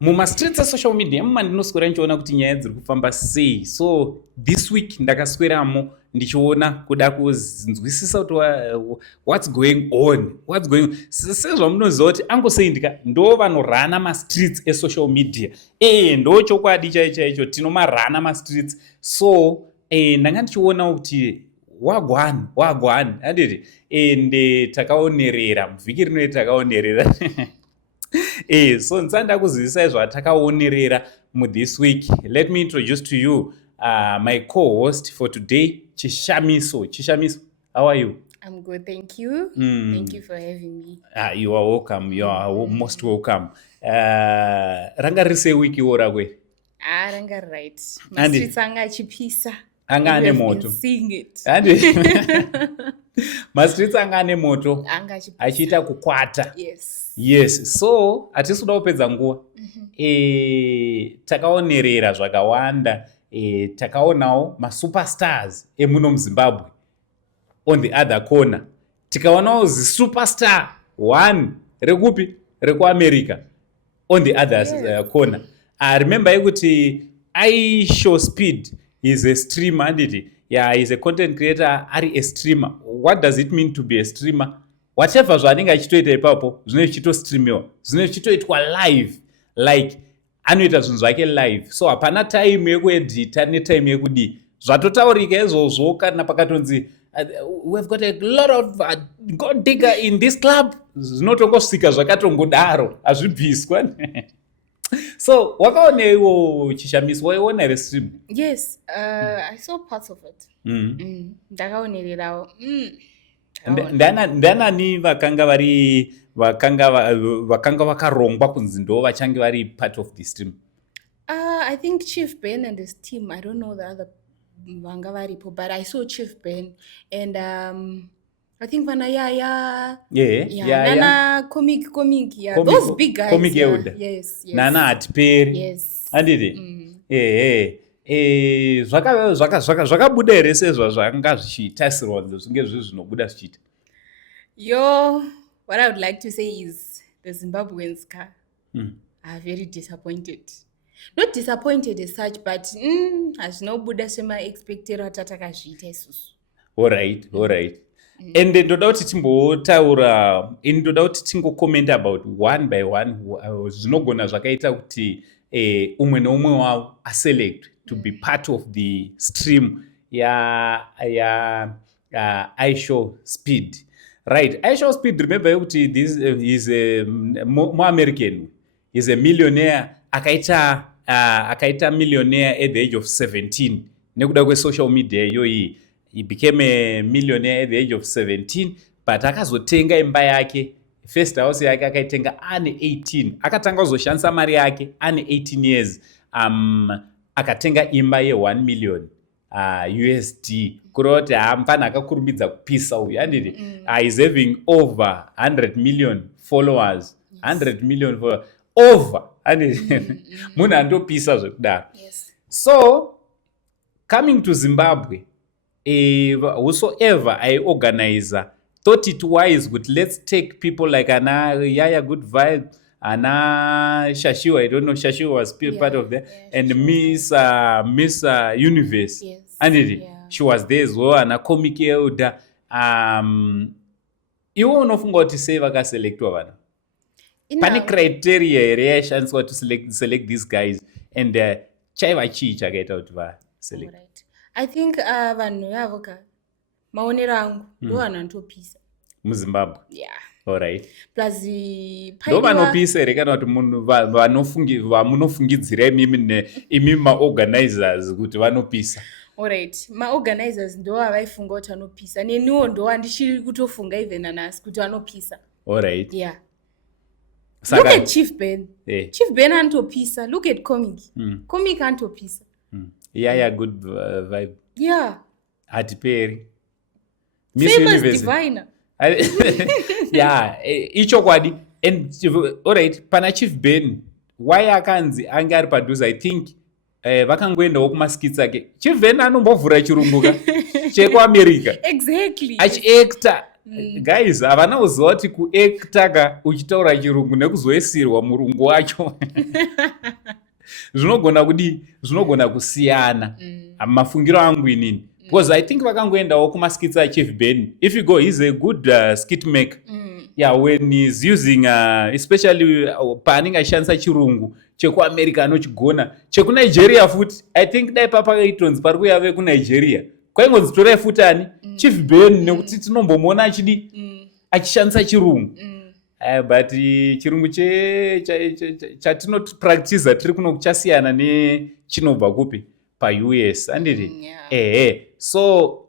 mumastreets esocial media mandinoswera ndichiona kuti nyaya dziri kufamba sei. So this week ndakasweramo ndichiona kuda kunzwisisa kuti what's going on. Sezvamunoziva kuti angosei ndo vanorana mastreets esocial media. Ndo chokwadi chaicho tinomarana mastreets. So ndanga ndichiona kuti wagwan aditi ende takaonerera muvhiki rino takaonerera so ndisanda kuzivisa zvatakaonerera this week. Let me introduce to you my co-host for today, Chishamiso. How are you? I'm good, thank you. Thank you for having me. You are welcome. You are most welcome. Ranga rise wiki ora kwe? Ranga right. Mastreets anga chipisa. Anga ane moto. Seeing it. Mastreets anga ane moto. Anga chipisa. Achita kukwata. Yes. So atisuda kupedza nguva. Takaonerera zvakawanda. Takaonawo masuperstars emuno muZimbabwe. On the other corner tikaonawo superstar one rekupi rekuAmerica on the other corner. Remember kuti IShowSpeed is a streamer, anditi? Yeah, he's a content creator, ari a streamer. What does it mean to be a streamer? Whatever zvanenge achitoita ipapo zvine zvichitostreamiwa, zvine zvichitoitwa live, like anoita zvinhu zvake live. So hapana time yekuedita netime yekudii, zvatotaurika izvozvo kana pakatonzi we've got a lot of gold digger in this club, zvinotongosvika zvakatongodaro, hazvibviswa. So wakaoneiwo Chishamiso, waiona here stream? Yes, I saw parts of it. Ndakaonererawo. Ndanani vakanga vakarongwa kunzi ndo vachange vari part of the stream? I think Chief Ben and his team. I don't know the other vanga varipo, but I saw Chief Ben and I think Vana Nana comic, those big guys. Comic yes. Nana Atiperi. Yes. Anditi? Zvakabuda here sezvo zvanga zvichitasirwa zvinge zvinobuda zvichiita? What I would like to say is the Zimbabweans are very disappointed. Not disappointed as such, but hazvinobuda semaexpectero atakazviita isusu. Alright. And ndoda kuti timbotaura, ndoda kuti tingokomenta about one by one zvinogona zvakaita kuti umwe neumwe wavo aselect to be part of the stream IShowSpeed. Right, IShowSpeed, remember kuti this is a mu-American, is a millionaire, akaita millionaire at the age of 17 nekuda kwesocial media iyoyi. He became a millionaire at the age of 17, but akazotenga imba yake, first house yake akaitenga ane 18. Akatanga kuzoshandisa mari yake ane 18 years. Akatenga imba ye1 million USD. Kureva kuti hampana akakurumidza kupisa uyu, anditi? He's having over 100 million followers. Yes. 100 million followers. Over. Anditi? Munhu andopisa zvekudaro. Yes. So, coming to Zimbabwe, whosoever I organizer thought it wise, but let's take people like Ana Yaya Good Vibe, Ana Shashiwa, I don't know, Shashiwa was part of that, and Miss Universe. Yes. And she was there as well, Ana Comic Elder. Iwo unofunga kuti sei vakaselectwa vana? Pane criteria here yashandiswa to select these guys, and chaiva chii chakaita kuti vaselect? I think vanhu yavoka maonero angu ndo vanhu vanotopisa muZimbabwe. Yeah. Alright. Plus ndo vanopisa here kana kuti munhu vamunofungidzira imi maorganizers kuti vanopisa? Alright, maorganizers ndo havaifunga kuti vanopisa, neniwo ndo handichiri kutofunga even nanhasi kuti vanopisa. Alright. Yeah. Look at Chief Ben. Chief Ben anotopisa. Look at Comic. Comic anotopisa. Yeah, good vibe. Yeah. Atiperi. Miss Universe. Diviner. Yeah, ichokwadi. And alright, pana Chief Ben. Why akanzi anga ari padhuze? I think vakangoendawo kumaskits ake. Chief Ben anombovhura chirungu chekuAmerica. Exactly. Achiactor guys havana kuziva kuti kuaktaka uchitaura chirungu nekuzoisirwa murungu wacho zvinogona kusiyana mafungiro angu inini because I think vakangoendawo kumaskits achief Ben. If you go, he's a good skit maker. Yeah, when he's using especially paanenge achishandisa chirungu chekuamerica anochigona, chekunigeria futi. I think dai papakaitonzi pari kuya vekunigeria kwaingonzi torai futani chief Ben nekuti tinombomona achishandisa chirungu. But chirungu chatinopractiza tiri kuno kuchasiyana nechinobva kupi paUS anditi. So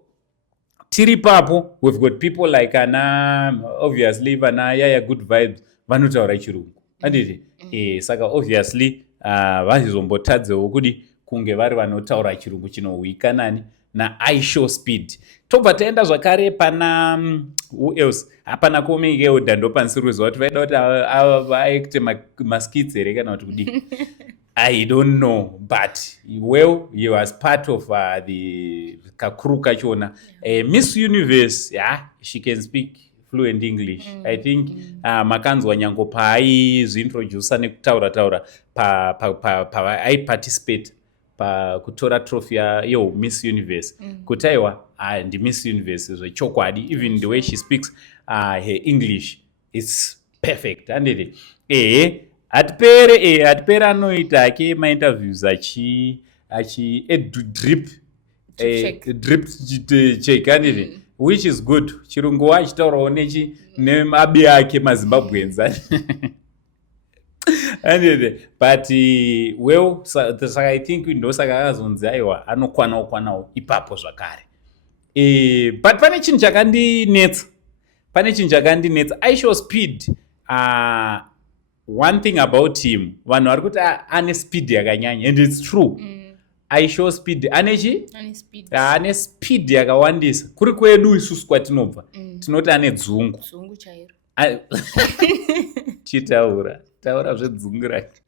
tiri papo we've got people like obviously vana Yaya Good Vibes vanotaura chirungu anditi. Saka obviously vachizombotadzewo kuti kunge vari vanotaura chirungu chinohwika nani naIshowSpeed. Tobva taenda zvakare pana who else? Hapana komike udhando pansiruzwa kuti vaida kuti vaekte maskits here kana kuti kudii. I don't know, but well, he was part of the kakuru kachona. Miss Universe, yeah, she can speak fluent English. I think makanzwa nyango paaizintroduce nekutaura I participate kutora trophy yo Miss Universe. Kutaiwa and Miss Universe is a chokwadi. Even the way she speaks her English is perfect. And atipere anoita ake mainterviews achi drip check anditi, which is good. Chirungu wachitaurawo nemabi ake maZimbabweans anditi. But well, saka I think ndosaka akazonzi aiwa anokwanawo ipapo zvakare. But pane chinhu chakandinetsa IShowSpeed. One thing about him, vanhu vari kuti ane speed yakanyanya, and it's true. IShowSpeed ane speed yakawandisa. Kuri kwedu isusu kwatinobva tinoti ane dzungu chairo. Taura zvedzungu rake.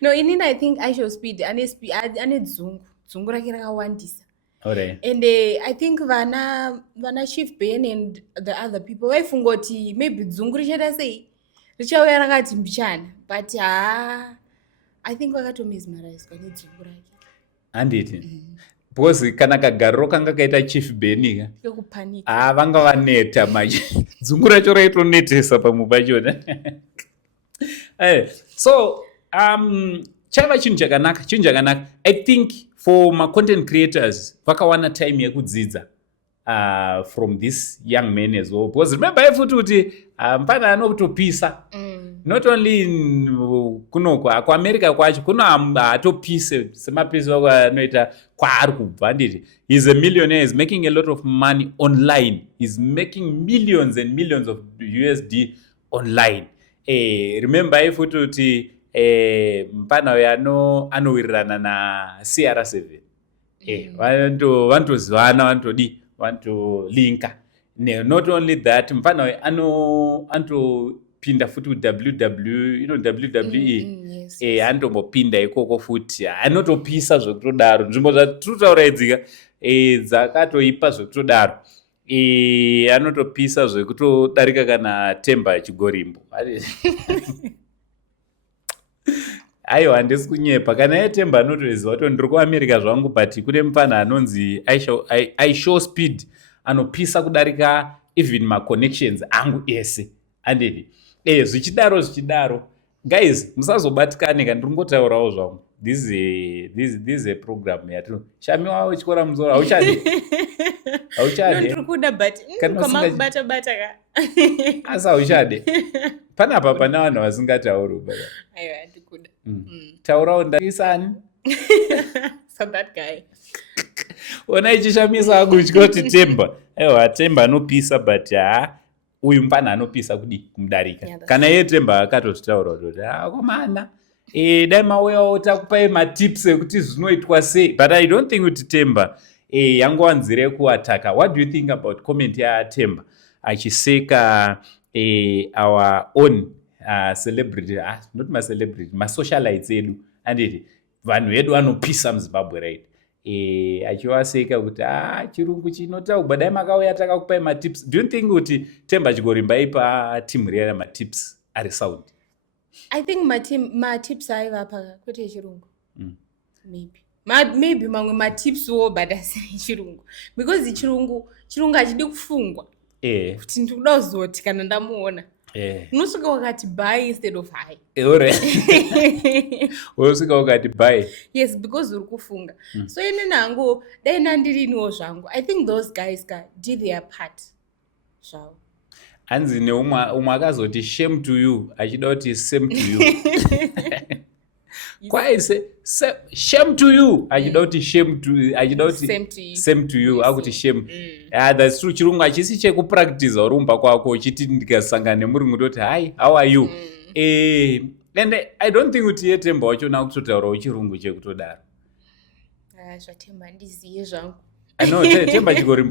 No, inini I think IShowSpeed ane dzungu rake rakawandisa. Alright. And I think vana Chief Ben and the other people vaifungoti maybe dzungu richaita sei richauya rakati mbichana, but I think vakatomesmerizwa nedzungu rake anditi. Because kana kagariro kanga kaita Chief Ben kekupanika vanga vaneta manje dzungu racho raitonetesa pamwe pachona. So chaiva chinhu chakanaka. I think for ma-content creators vakawana time yekudzidza from this young man as well. Because remember ifuti kuti mpana anotopisa. Not only kunoko kuAmerica kwacho kuno atopise semapisi wako anoita kwaari kubva nditi. He's a millionaire. He's making a lot of money online. He's making millions and millions of USD online. Remember ifuti kuti mpana uyo anowirirana naCR7. Vanotozivana, vanotolinka. Not only that, mpana uyo anotopinda futi WWE. Anotombopinda ikoko futi. Anotopisa zvekutodaro. Nzvimbo dzatinotaura idzika dzakatoipa zvekutodaro. Anotopisa zvekutodarika kana Temba Chigorimbo. Aiwa, handisi kunyepa. Kana yeTemba anotoziva kuti ndiri kuAmerica zvangu, but kune mufana anonzi IShowSpeed anopisa kudarika even ma-connections angu ese. Anditi. Zvichidaro. Guys, musazobatikane kana ndiri kungotaurawo zvangu. This is a program yatino. Shami wawo chikora muzoro hauchade. Ndiri kuda but kama bata ka. Asa hauchade. Panapa pana vanhu vasingatauri baba. Aiwa, ndikuda. Taurawo ndaisani. So that guy. Ona ichishamisa akuchikoti Temba. Aiwa, Temba anopisa but uyu mpana anopisa kudi kumudarika. Kana yeTemba akatotaura kuti komana dai mauyawo takupai matips ekuti zvinoitwa sei. But I don't think kuti Temba yangowanzire kuataka. What do you think about comment yaTemba achiseka our own celebrity, not my celebrity, my socialites edu, anditi vanhu vedu vanopisa muZimbabwe, right? achivaseka kuti chirungu chinotaugwa dai makauya takakupai matips. Do you think kuti Temba Chigorimba aipa timu riyana matips ari sound? I think matips aivapa kwete echirungu. Maybe mamwe matipswo but asiri echirungu, because chirungu hachidi kufungwa kuti ndikuda kuzoti kana ndamuona unosvika wakati bye instead of hi. Unosvika wakati bye. Yes, because uri kufunga. So ine nangu dai nandiriniwo zvangu. I think those guys did their part zvavo. Hanzi neumwe akazoti shame to you achida kuti same to you. Kwaise shame to you achida kuti same to you akuti shame. That's true. Chirungu hachisi chekupractice urumba kwako uchiti ndikasangana nemurungu ndoti hi, how are you? And I don't think kuti yeTemba wachona kutotaurawo chirungu chekutodaro. ZvaTemba ndiziye zvangu. No,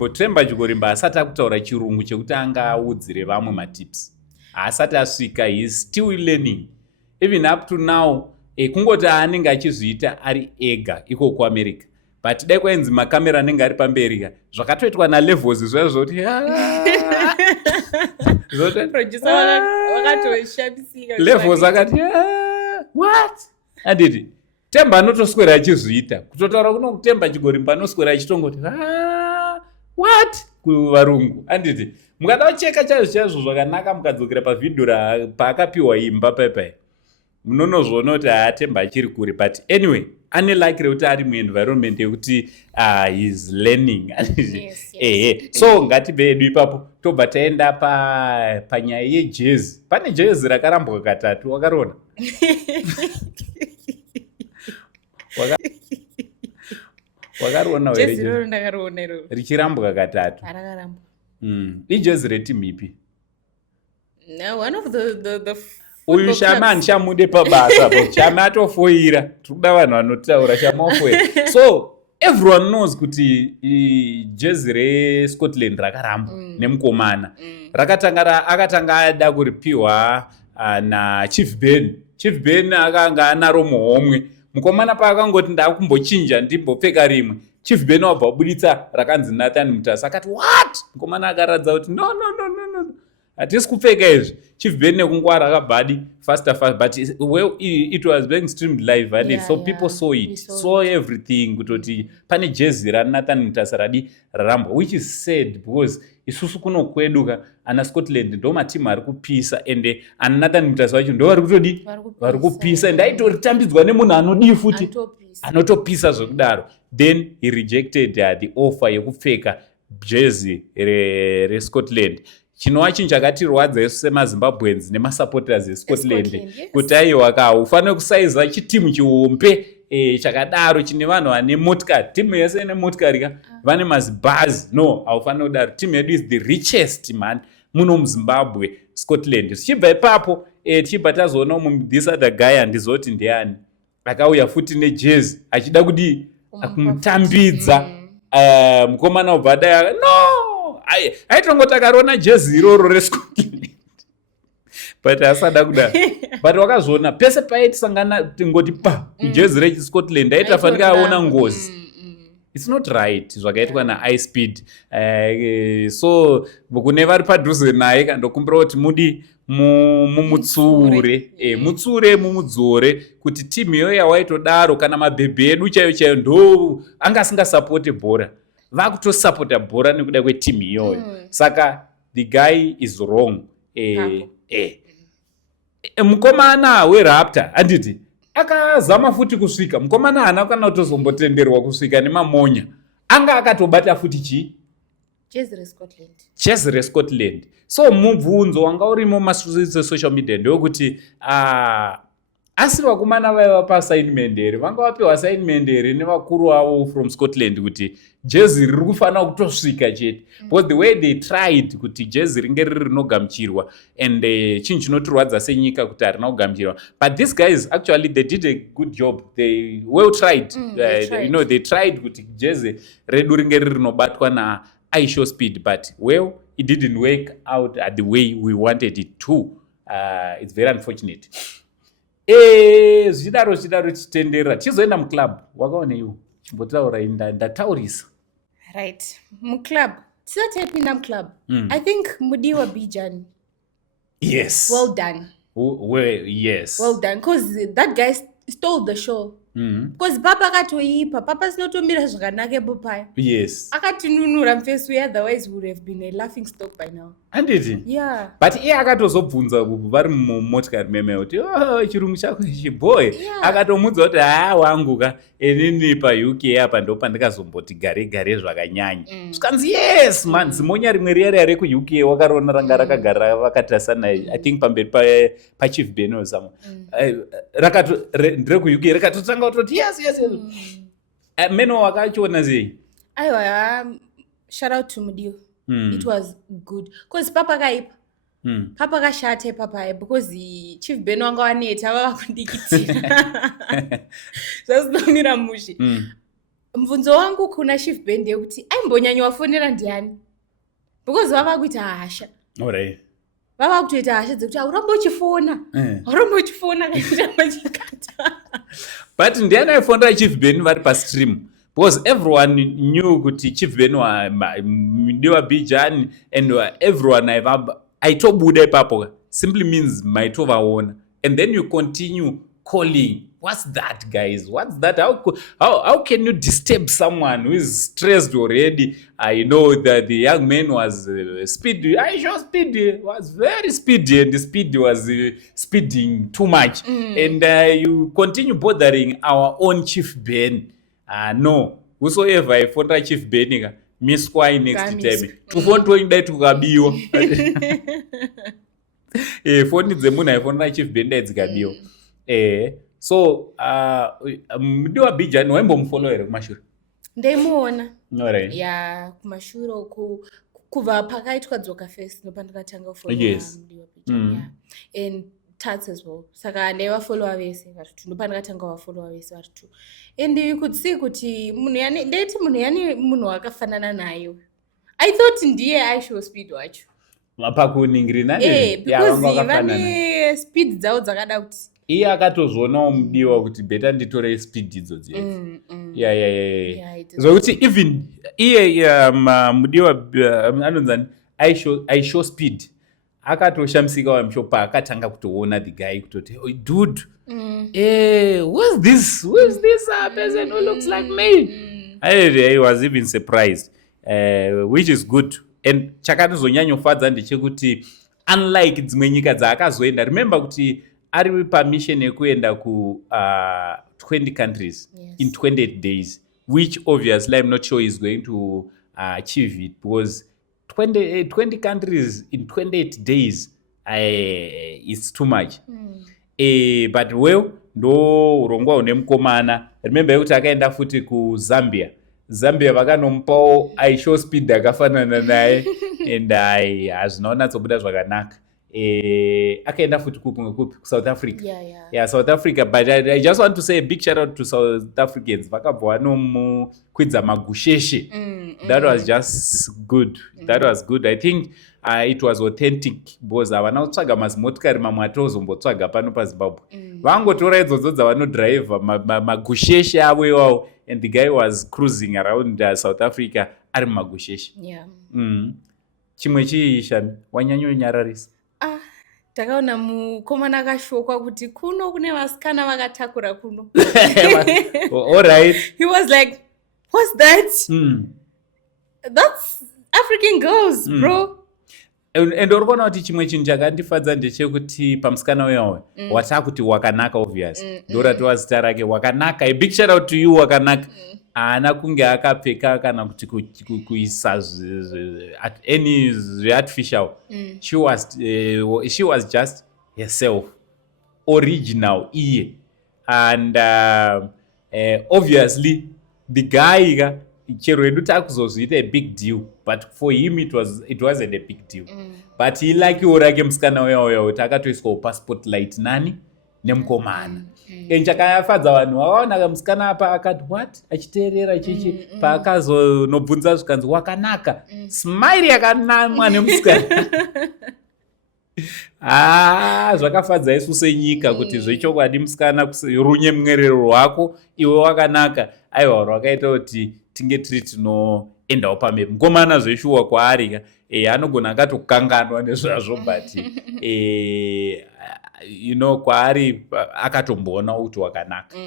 Temba Chigorimba asati akutaura chirungu chekuti angaudzire vamwe matips. Asati asvika, he is still learning. Even up to now, kungoti anenge achizviita ari ega iko kuAmerica. But dai kwainzi makamera anenge ari pamberi zvakatoitwa na-levels izvo zvoti producer wakatoshabisika levels akati what? Anditi Temba anotoswera achizviita kutotaura kuno Temba Chigorimba anoswera achitongoti what kuvarungu. Anditi mukada kucheka chaizvo zvakanaka mukadzokera pavhidhio paakapiwa imba paipai munonozvoona kuti Temba achiri kure. But anyway, ane likely kuti ari muenvironment yekuti he is learning. Yes. So ngatibve edu ipapo tobva taenda panyaya yejezi. Pane jezi rakarambwa katatu, wakariona? Wakariona here? Jezi roro ndakariona iroro. Richirambwa katatu. Rakarambwa. Ijezi retimu ipi? No, one of the uyu Shama nshamude pabasa po. Shama atofoira. Tikuda vanhu vanotaura Shama ofoira. So everyone knows kuti jezi reScotland rakarambwa nemukomana. Akatanga ada kuripiwa naChief Ben. Chief Ben akanga anaro muhomwe. Mukomana paakangoti ndakumbochinja ndimbopfeka rimwe. Chief Ben wabva kubuditsa rakanzi Nathan Mutasi akati what? Mukomana akaradza kuti no. Hatisi kupfeka izvi. Chief Ben nekungwara akabhadi faster but it was being streamed live and so people saw it, saw everything kutoti pane jezi raNathan Mutasi rarambwa, which is sad because isusu kuno kwedu ana Scotland ndo matimu ari kupisa ende ana Nathan Mutasi wacho ndo vari kupisa ende aitoritambidzwa nemunhu anodii futi anotopisa zvekudaro. Then he rejected the offer yekupfeka jezi reScotland. Chinova chinhu chakatirwadza isu semaZimbabweans nemasupporters eScotland kuti aiwa haufaniri kusaiza chitimu chihombe chakadaro chine vanhu vane motikari. Timu yese ine motikari vane mazibhazi. No, haufaniri kudaro. Timu yedu is the richest man muno muZimbabwe, Scotland. Tichibva ipapo tichibva tazoona this other guy handizoti ndiani akauya futi nejezi achida kudi kumutambidza mukomana ubva dai no aitongo takarona jezi iroro reScotland but asada kuda. But wakazona pese paitisangana tingoti jezi reScotland aitafanika aona ngozi. It's not right zvakaitwa naIspeed. So kune vari padhuze naye kandokumbira kuti mudi mumutsure mumudzore kuti timu iyo yawaitodaro kana mabhebhe edu chaiyo ndo anga asingasapoti bhora vakutosapota bhora nekuda kwetimu iyoyo. Saka the guy is wrong. Mukomana weRaptor anditi akazama futi kusvika. Mukomana haana kana kutozombotenderwa kusvika nemamonya. Anga akatobata futi jezi reScotland. So mubvunzo wanga urimo masocial media ndokuti asi vakomana vaiva paassignment here vanga vapiwa assignment here nevakuru vavo from Scotland kuti jezi riri kufanira kutosvika chete. Because the way they tried kuti jezi ringe riri rinogamuchirwa and chinhu chinotirwadza senyika kuti harina kugamuchirwa. But these guys actually they did a good job. They well tried. They tried kuti jezi redu ringe riri rinobatwa naIshowSpeed, but well it didn't work out the way we wanted it to. It's very unfortunate. Zvidaro chitendera chizoenda muclub wakaona iwo chimbotaura ndataurisa right muclub tisati yapinda muclub I think mudiwa Bijan. Yes. Well done. Yes. Well done, because that guy stole the show. Because papa akatoipa, papa sinotomira zvakanaka paya. Yes. Akatinunura mufesi, otherwise would have been a laughing stock by now. Handiti? Yeah. But iye akatozobvunza vari mumotikari meme kuti chirungu chako ichi boy akatomudza kuti wanguka inini pauk apa ndo pandikazomboti gare zvakanyanya zvikanzi yes man zimonya rimwe riya rekuuk wakarona ranga rakagara vakatasana I think pamberi pachief Ben or something nderekuuk rakatotanga kutoti yes meno wakachiona sei aiwa shout out to Mudio. It was good because papa kaipa papa kashate papa because chief Ben wanga waneta vakakundikitira zvazinomira mushe mvunzo wangu kuna chief Ben ndekuti aimbonyanya wafonera ndiani because vava kuita hasha vava kutoita hasha dzekuti aurambochifona kaita machikata but ndiani aifonera chief Ben vari pastream because everyone knew kuti chief Ben mudiwa Bijan and everyone aitobuda ipapo simply means maitovaona and then you continue calling. What's that, guys? What's that? How can you disturb someone who is stressed already? I know that the young man was speedy. IShowSpeed was very speedy and the speed was speeding too much. And you continue bothering our own Chief Ben. No, whosoever ifonda Chief Ben miskwai next time. Tufontoinda tukabiwa. Foni dzemuna ifonda Chief Ben dzikabiwa. So mudiwa Bijan waimbomfollow here kumashure ndaimuona alright ya kumashure kubva pakaitwa dzoka first nopandakatanga kufollow mudiwa Bijan and tats as well saka ndaivafollowa vese vari2 nopandakatanga vafollowa vese vari2 and you could see kuti munhu yani munhu wakafanana naye I thought ndiye IShowSpeed wacho pakuningirina because vane speed dzavo dzakada kuti iye akatozvoonawo mudiwa kuti beta nditore speed idzodzo zvokuti even iye mudiwa anonzani IShowSpeed akatoshamisikawo mushopa akatanga kutoona the guy kutoti dude who's this person who looks like me I was even surprised which is good and chakatozonyanyofadza ndechekuti unlike dzimwe nyika dzaakazoenda remember kuti ari permission yekuenda ku 20 countries in 28 days which obviously I'm not sure is going to achieve it because 20 countries in 28 days it's too much but well ndo urongwa une mukomana remember yekuti akaenda futi ku Zambia vakanomupawo IShowSpeed akafanana naye and hazvinaonatsobuda zvakanaka akaenda futi kupi South Africa South Africa but I just want to say a big shout out to South Africans vakabva vanomukwidza magusheshe that was just good I think it was authentic because havana kutsvaga mazimotikari mamwe atozombotsvaga pano paZimbabwe vangotora idzodzo dzavanodhiraivha magusheshe avo iwawo and the guy was cruising around South Africa ari mumagusheshe chimwe chiishami wanyanyonyararisa takaona mukomana akashokwa kuti kuno kune vasikana vakatakura kuno alright he was like what's that that's African girls bro and urikuona kuti chimwe chinhu chakandifadza ndechekuti pamusikana uyawo watakuti wakanaka obvious ndoratiwa zita rake wakanaka a big shout out to you wakanaka haana kunge akapfeka kana kuti kuisa any artificial she was just herself original iye and obviously the guy chero edu takuzozviita a big deal but for him it wasn't a big deal but ilakiwo rake musikana uya kuti akatoiswawo paspotlight nani nemukomana and chakafadza vanhu vakaona musikana apa akati what achiteerera chichi paakazonobvunza zvikanzi wakanaka smile yakanamwa nemusikana Zvakafadza isu senyika kuti zvechokwadi musikana runye mwerero rwako iwe wakanaka aiwa rwakaita kuti tinge tiri tinoendawo pamberi. Mukomana zveshuwa kwaari anogona akatokanganwa nezvazvo but kwaari akatomboona kuti wakanaka.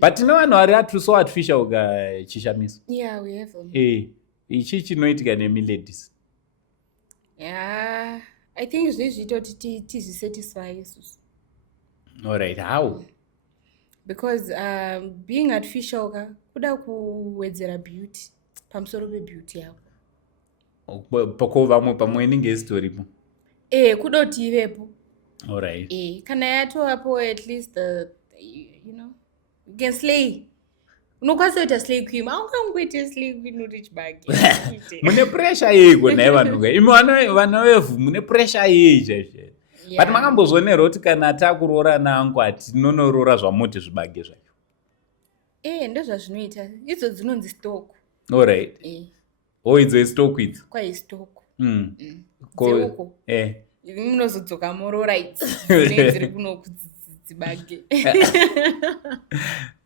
But tine vanhu vari so artificial chishamiso. Yeah, we have them. Ichi chinoitika nemiladies. Yeah, I think zvitoti tizisatisfy isusu. Alright, how? Because being artificial kuda kuwedzera beauty pamusoro pebeauty yako. Pako vamwe pamwe inenge isitoripo. Kuda kuti ivepo. Alright. Kana yatovapo at least you can slay. Unokwanisa kuita slay queen, aungangoita slay queen uri chibage. Mune pressure yego naye vanhu. Imi vana vevu mune pressure yeje. But makambozvionera kuti kana takuroora nangu tinonorora zvamoti zvibage zvacho. Ndozvazvinoita. Idzo dzinonzi stock. Alright. Idzo stock idzo. Kwai stock. Ko munozodzoka morora idzi dziri kunokudzibage.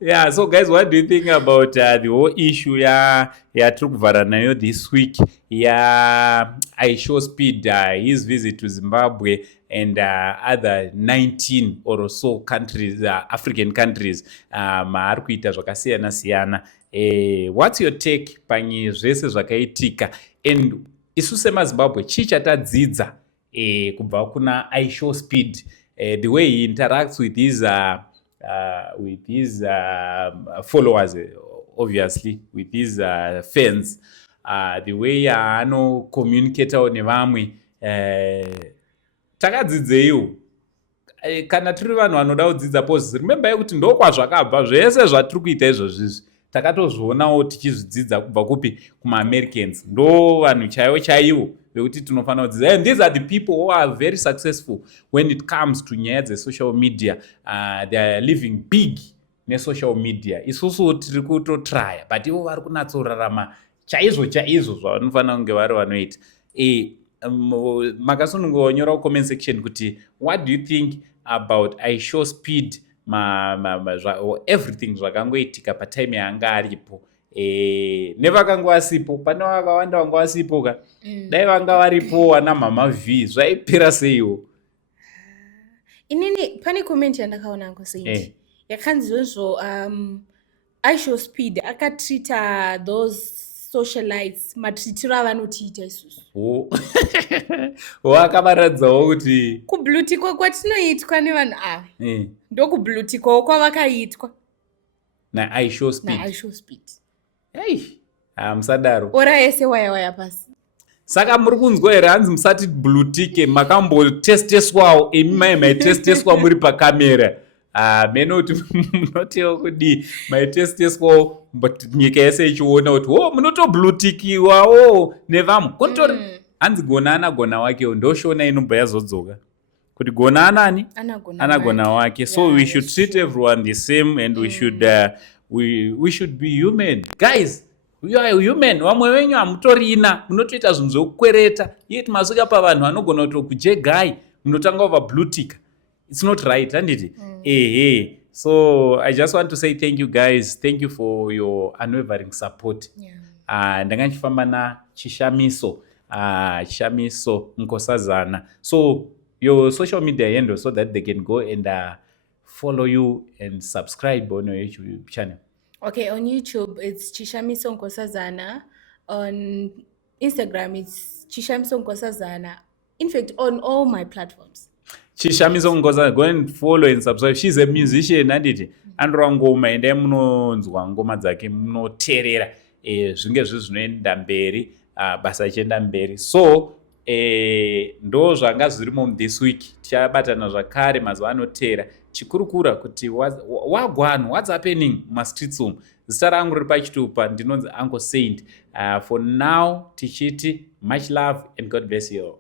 Yeah, so guys, what do you think about the whole issue yatiri kuvhara nayo this week IShowSpeed his visit to Zimbabwe and other 19 or so countries, African countries, maari kuita zvakasiyana siyana. What's your take panyaya zvese zvakaitika, and isu semaZimbabwe chii chatadzidza kubva kuna IShowSpeed, the way he interacts with his followers, obviously with his fans, the way communicator nevamwe. Takadzidzeiwo kana tiri vanhu vanoda kudzidza pose, remember kuti ndokwazvakabva zvese zvatiri kuita izvozvizvi takatozvionawo tichizvidzidza kubva kupi kuma-Americans. Ndo vanhu chaivo vekuti tinofanira kudzidza, and these are the people who are very successful when it comes to nyaya dzesocial media. They are living big nesocial media. Isusu tiri kutotraya but ivo vari kunatsorarama chaizvo zvavanofanira kunge vari vanoita. Makasunungonyora comment section kuti what do you think about IShowSpeed, everything zvakangoitika patime yanga aripo, nevakanga vasipo. Pane vakawanda vanga vasipo ka dai vanga varipo wana mama V zvaipera seiwo. Inini pane comment yandakaona ngoseiti yakanzi zvozvo IShowSpeed akatreata those socialites matritiro avanotiita isusu. Akavaradzawo kuti kublutikwa kwatinoitwa nevanhu ava ndokublutikwawo kwavakaitwa naIShowSpeed. Musadaro. Ora yese waya pasi. Saka muri kunzwa here hanzi musati blutike, makambotesteswawo imi maitesteswa muri pakamera. Meno kuti munotewo kudi maitesteswawo but nyika yese ichiona kuti munotoblutikwawo nevamwe. Kontori hanzi gonana wakewo ndoshona inobva yazodzoka kuti gonana ani anagona wake. So we should treat everyone the same, and we should be human. Guys, we are human. Vamwe venyu hamutorina, munotoita zvinhu zvekukwereta. Yeti masvika pavanhu vanogona kutokujegai munotanga overblutika. It's not right, handiti? So I just want to say thank you guys. Thank you for your unwavering support. Ndanga ndichifamba nachishamiso Nkosazana. So your social media handle so that they can go and follow you and subscribe on your YouTube channel. Okay, on YouTube it's Chishamiso Nkosazana. On Instagram it's Chishamiso Nkosazana. In fact, on all my platforms. Chishamiso Nkosazana, go and follow and subscribe. She's a musician, handiti? Andora ngoma ende munonzwa ngoma dzake munoteerera zvinge zvinoenda mberi, basa ichienda mberi. So ndo zvanga zvirimo this week. Tichabatana zvakare mazuva anoteera chikurukura kuti wagwan, what's happening mumastreets umu. Zita rangu riri pachitupa, ndinonzi Uncle Saint. For now tichiti much love and God bless you all.